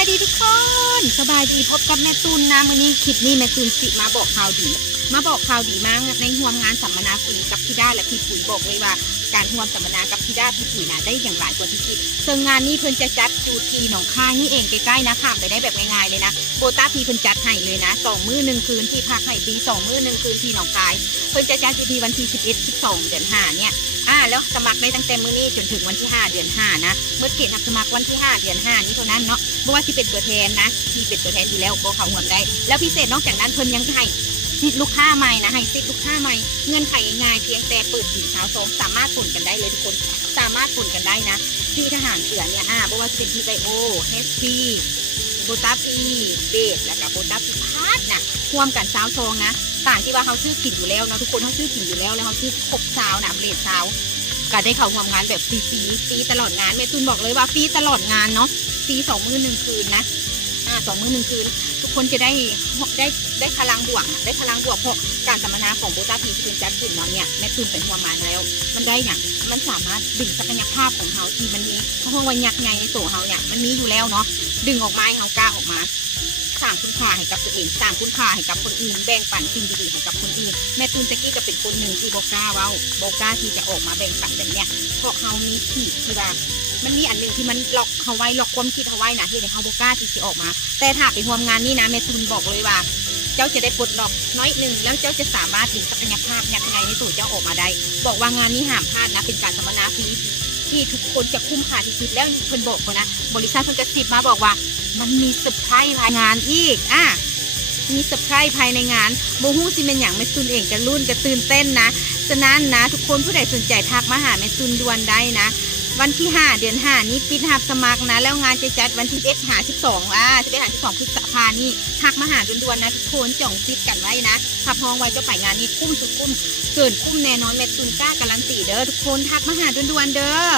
ายดีทุกคนสบายดีพบกับแม่ตุนนะวันนี้คลิปนี้แม่ตุนสิมาบอกข่าวดีมากในห่วมงานสัมมนาฟรีกับพี่ด้าและพี่ปุ๋ยบอกเลยว่าการห่วมสัมมนากับพี่ด้าพี่ปุ๋ยนะได้อย่างหลายกว่าที่คิดซึ่งงานนี้เพิ่นจะจัดอยู่ที่หนองคายนี่เองใกล้ๆนะค่ะไปได้แบบง่ายๆเลยนะโควต้าพี่เพิ่นจัดให้เลยนะ2 มื้อ 1 คืนที่พักให้ฟรี2 มื้อ 1 คืนที่หนองคายเพิ่นจะจัดอยู่ที่วันที่11-12 เดือน5เนี่ยแล้วสมัครได้ตั้งแต่มื้อนี้จนถึงวันที่5 เดือน5นะเมื่อเกณฑ์รับสมัครวันที่5 เดือน5นี้เท่านั้นเนาะเพราะว่าที่เป็นตัวแทนนะที่เป็นตัวแทนอยู่แล้วก็เข้าร่วมได้แล้วพิเศษนอกจากนั้นเพิ่นยังให้สิทธิ์ลูกค้าใหม่นะให้สิทธิ์ลูกค้าใหม่เงื่อนไขง่ายเพียงแต่เปิดสินค้าส่งสามารถผลกันได้เลยทุกคนสามารถผลกันได้นะที่ทหารเสือเนี่ยเพราะว่าจะเป็นทีไบโอเฮสพีโบตาพีเบสแล้วก็โบตาพีพาร์ทนะร่วมกันซาวซองนะต่างที่ว่าเขาซื้อกินอยู่แล้วนะทุกคนเขาซื้อกินอยู่แล้วแล้วเขาซื้อครบซาวนะเบสซาวก็ได้เข้าร่วมงานแบบฟรีตลอดงานแม่ตุนบอกเลยว่าฟรีตลอดงานเนาะฟรี2 มื้อ 1 คืนนะ2 มื้อ 1 คืนทุกคนจะได้พลังบวกได้พลังบวกเพราะการสัมมนาของโบตาพีที่เป็นจัดขึ้นเนาะเนี่ยแม่ตุนเป็นหัวมาแล้วมันได้อย่างมันสามารถดึงศักยภาพของเขาที่มันมีเพราะว่ายักษ์ใหญ่ในตัวเขาเนี่ยมันมีอยู่แล้วเนาะดึงออกมาให้เขากล้าออกมาสร้างคุณค่าให้กับตัวเองสร้างคุณค่าให้กับคนอื่นแบ่งปันสิ่งดีๆให้กับคนอื่นแม่ตุนตะกี้ก็เป็นคนหนึ่งที่บอกกล้าที่จะออกมาแบ่งปันแบบเนี้ยเพราะเขามีขีดที่ว่ามันมีอันหนึ่งที่มันล็อกเขาไว้ล็อกความคิดเขาไว้นะที่ในเขาบอกกล้าที่จะออกมาแต่ถ้าไปร่วมงานนี้นะแม่ตุนบอกเลยว่าเจ้าจะได้ปลดล็อกน้อยหนึ่งแล้วเจ้าจะสามารถดึงศักยภาพยักษ์ใหญ่ในตัวเจ้าออกมาได้บอกว่างานนี้ห้ามพลาดนะเป็นการสัมมนาฟรีที่ทุกคนจะคุ้มค่าที่สุดแล้วเพิ่นบอกเขานะบริษัทเพิ่นกระซิบมาบอกว่ามันมีเซอร์ไพรส์ภายในงานอีกมีเซอร์ไพรส์ภายในงานโมฮู้สิเป็นอย่างแม่ตุนเองจะรุ่นจะตื่นเต้นนะฉะนั้นนะทุกคนผู้ใดสนใจทักมาหาแม่ตุนด่วนได้นะวันที่5 เดือน 5นี้ปิดรับสมัครนะแล้วงานจะจัดวันที่11-12พฤษภาคมนี้ทักมาหาด่วนๆนะทุกคนจ่องซิดกันไว้นะถ้าพองไว้จะไปงานนี้คุ้มสุดคุ้มเกินคุ้มแน่นอนแม่ตุนกล้าการันตีเด้อทุกคนทักมาหาด่วนๆเด้อ